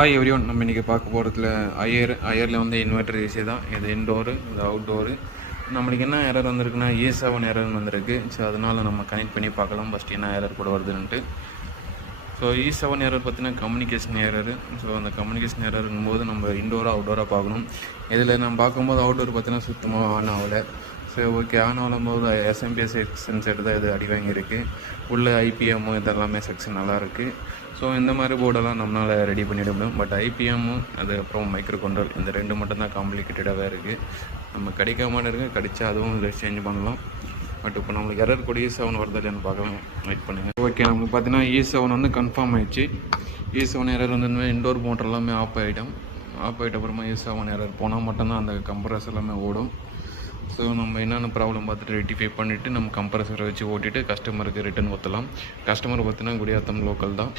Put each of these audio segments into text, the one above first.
Everyone நம்ம இன்றைக்கி பார்க்க போகிறதுல ஐயரில் வந்து இன்வெர்டர் ஏசி தான். இது இன்டோரு, இது அவுட்டோரு. நம்மளுக்கு என்ன எரர் வந்திருக்குன்னா E7 எரர் வந்திருக்கு. ஸோ அதனால் நம்ம கனெக்ட் பண்ணி பார்க்கலாம் ஃபஸ்ட்டு என்ன எரர் கூட வருதுன்ட்டு. ஸோ E7 எரர் பார்த்தீங்கன்னா கம்யூனிகேஷன் எரரு. ஸோ அந்த கம்யூனிகேஷன் எரருங்கும் போது நம்ம இன்டோராக அவுட்டோராக பார்க்கணும். இதில் நம்ம பார்க்கும்போது அவுட்டோர் பார்த்தீங்கன்னா சுத்தமாக ஆன் ஆகலை. ஸோ ஓகே, ஆன் ஆகும்போது SMPS செக்ஷன் செட் தான் இது அடி வாங்கியிருக்கு. உள்ள IPM இதெல்லாமே செக்ஷன் நல்லாயிருக்கு. ஸோ இந்த மாதிரி போர்டெல்லாம் நம்மளால் ரெடி பண்ணிட முடியும். பட் IPMமும் அதுக்கப்புறம் மைக்ரோ கண்ட்ரோல் இந்த ரெண்டு மட்டும் தான் காம்ப்ளிகேட்டடாகவே இருக்குது. நம்ம கிடைக்காம இருக்குது, கிடைச்சா அதுவும் இதில் சேஞ்ச் பண்ணலாம். பட் இப்போ நம்மளுக்கு எரர் கூட E7 வருது இல்லைன்னு பார்க்கலாம், வெயிட் பண்ணுங்கள். ஓகே, நம்மளுக்கு பார்த்தீங்கன்னா E7 வந்து கன்ஃபார்ம் ஆகிடுச்சு. E7 எரர் வந்து இன்டோர் மோட்டர் எல்லாமே ஆஃப் ஆகிடும். ஆஃப் ஆகிட்ட அப்புறமா E7 எரர் போனால் மட்டும்தான் அந்த கம்ப்ரஸர் எல்லாமே ஓடும். ஸோ நம்ம என்னென்ன ப்ராப்ளம் பார்த்துட்டு ரெக்டிஃபை பண்ணிவிட்டு நம்ம கம்ப்ரஸரை வச்சு ஓட்டிட்டு கஸ்டமருக்கு ரிட்டன் ஊற்றலாம். கஸ்டமர் பார்த்தீங்கன்னா குடியாத்தம் லோக்கல் தான்.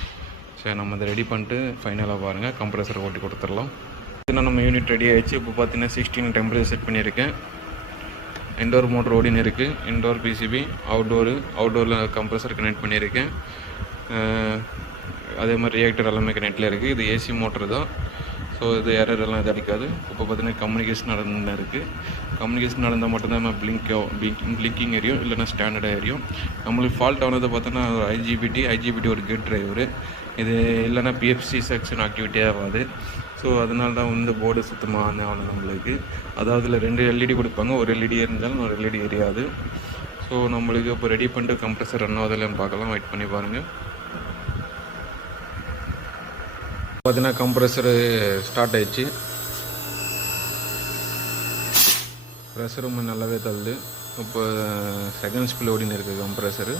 ஸோ நம்ம அதை ரெடி பண்ணிட்டு ஃபைனலாக பாருங்கள், கம்ப்ரஸரை ஓட்டி கொடுத்துடலாம். இன்னும் நம்ம யூனிட் ரெடி ஆகிடுச்சு. இப்போ பார்த்தீங்கன்னா 16 டெம்பரேச்சர் செட் பண்ணியிருக்கேன். இன்டோர் மோட்டர் ஓடின்னு இருக்குது. இன்டோர் PCB, அவுட்டோரில் கம்ப்ரஸர் கனெக்ட் பண்ணியிருக்கேன். அதே மாதிரி ரியாக்டர் எல்லாமே கனெக்டில் இருக்குது. இது AC மோட்டர் தான். ஸோ இது எரர் எல்லாம் இது அடிக்காது. இப்போ பார்த்தீங்கன்னா கம்யூனிகேஷன் நடந்து இருக்குது. கம்யூனிகேஷன் நடந்தால் மட்டும்தான் நம்ம பிளிங்கிங் எரியும், இல்லைனா ஸ்டாண்டர்டாக எரியும். நம்மளுக்கு ஃபால்ட் ஆனதை பார்த்தோன்னா ஐஜிபிடி ஒரு கேட் டிரைவரு. இது இல்லைனா PFC செக்ஷன் ஆக்டிவிட்டியாக ஆகாது. ஸோ அதனால தான் வந்து போர்டு சுத்தமாக ஆகணும் நம்மளுக்கு. அதாவது இதில் 2 LED கொடுப்பாங்க. ஒரு LED இருந்தாலும் ஒரு LED எரியாது. ஸோ நம்மளுக்கு இப்போ ரெடி பண்ணிட்டு கம்ப்ரஸர் ரன் ஆகுதில்லைன்னு பார்க்கலாம், வெயிட் பண்ணி பாருங்கள். பார்த்தீங்கன்னா கம்ப்ரஸரு ஸ்டார்ட் ஆயிடுச்சு. ப்ரெஷரும் நல்லாவே தள்ளுது. இப்போ செகண்ட் ஸ்பீல் ஓடின்னு இருக்குது கம்ப்ரஸரு.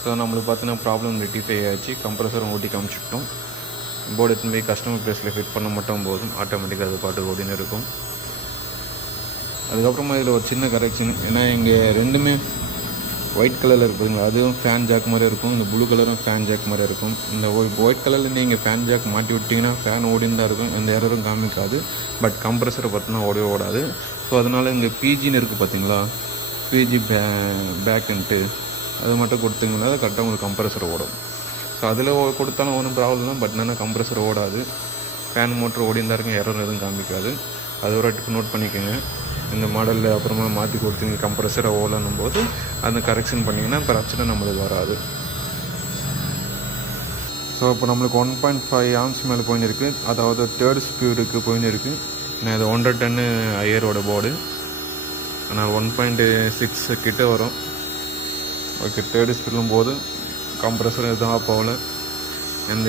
ஸோ நம்மளுக்கு பார்த்தீங்கன்னா ப்ராப்ளம் ரெக்டிஃபை ஆகிடுச்சு. கம்ப்ரஸரும் ஓட்டி காமிச்சிட்டோம். போர்டு எடுத்துன்னு போய் கஸ்டமர் ப்ளேஸில் ஃபிட் பண்ண மட்டும் போதும், ஆட்டோமேட்டிக்காக அது பாட்டு ஓடின்னு இருக்கும். அதுக்கப்புறமா இதில் ஒரு சின்ன கரெக்ஷன், ஏன்னா இங்கே ரெண்டுமே ஒயிட் கலரில் இருக்குதுங்களா, அதுவும் ஃபேன் ஜாக் மாதிரி இருக்கும். இந்த ப்ளூ கலரும் ஃபேன் ஜாக் மாதிரி இருக்கும். இந்த ஒயிட் கலரில் நீங்கள் ஃபேன் ஜாக் மாட்டி விட்டிங்கன்னா ஃபேன் ஓடின்னு தான் இருக்கும், எந்த எரரும் காமிக்காது. பட் கம்ப்ரஸரை பார்த்தீங்கன்னா ஓடவே ஓடாது. ஸோ அதனால் இங்கே PGன்னு இருக்குது பார்த்தீங்களா, PG பேக்குன்ட்டு அது மட்டும் கொடுத்தீங்கன்னா கரெக்டாக உங்களுக்கு கம்ப்ரஸர் ஓடும். ஸோ அதில் கொடுத்தாலும் ஒன்றும் ப்ராப்ளம் தான். பட் என்னென்னா கம்ப்ரஸர் ஓடாது, ஃபேன் மோட்டர் ஓடின்னு இருக்கும், எரர் எதுவும் காமிக்காது. அது ஒரு டிப் நோட் பண்ணிக்கோங்க. இந்த மாடலில் அப்புறமா மாற்றி கொடுத்தீங்க கம்ப்ரஸரை ஓடணும் போது அந்த கரெக்ஷன் பண்ணிங்கன்னா பிரச்சனை நம்மளுக்கு வராது. ஸோ இப்போ நம்மளுக்கு 1.5 ஆம்ஸ் மேலே போயின்னு இருக்குது. அதாவது 3rd ஸ்பீடுக்கு போயின்னு இருக்குது. நான் இது 110 ஐயரோட போர்டு, ஆனால் 1.6 கிட்ட வரும். ஓகே, 3rd ஸ்பீடும் போது கம்ப்ரஸர் எதுவும் ஆஃப் ஆகலை. எந்த